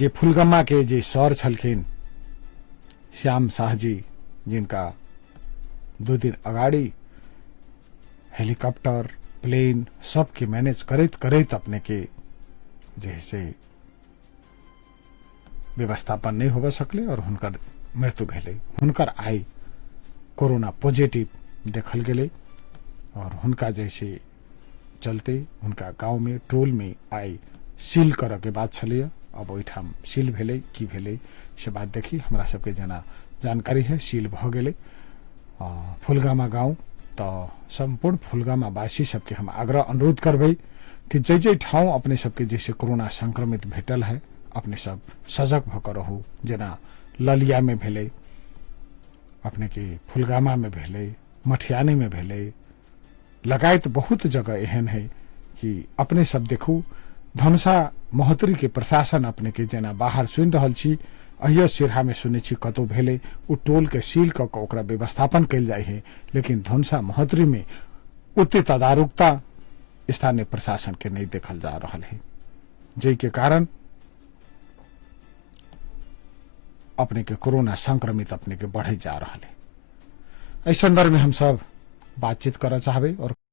जे फुलगम्मा के जे सर छलखिन श्याम शाह जी, जिनका 2 दिन अगाडि हेलीकॉप्टर प्लेन सबके मैनेज करैत करैत अपने के जैसे व्यवस्थापन नहीं होबे सकले और हुनकर मृत्यु भेले। हुनकर आई कोरोना पॉजिटिव देखल गेले और हुनका जैसे चलते हुनका गांव में टोल में आई सील कर के बात छलिए। अब ओइठाम सील भेले की भेले से बात देखी हमरा सबके जना जानकारी है। सील भ गेले फुलगामा गांव। तो संपूर्ण फुलगामा वासी सबके हम आग्रह अनुरोध करबे कि जै ठाउँ अपने सबके जैसे कोरोना संक्रमित भेटल है अपने सब सजग भकर रहू। जना ललिया में भेले, अपने के फुलगामा में भेले, मठियानी में भेले, लगायत बहुत जगह एहन है कि अपने सब देखू। धनुषा महोत्तरी के प्रशासन अपने के जना बाहर सुन रहल छी, अहिया सिरहा में सुने छी कतौ भेले उ टोल के सील क ओकरा व्यवस्थापन कल जाए है। लेकिन धनुषा महोत्तरी में उतनी तदारुकता स्थानीय प्रशासन के नहीं देखल जा रहा है, जै के कारण अपने के कोरोना संक्रमित अपने के बढ़े जा रहा है। इस संदर्भ में हम सब बातचीत करना चाहबे और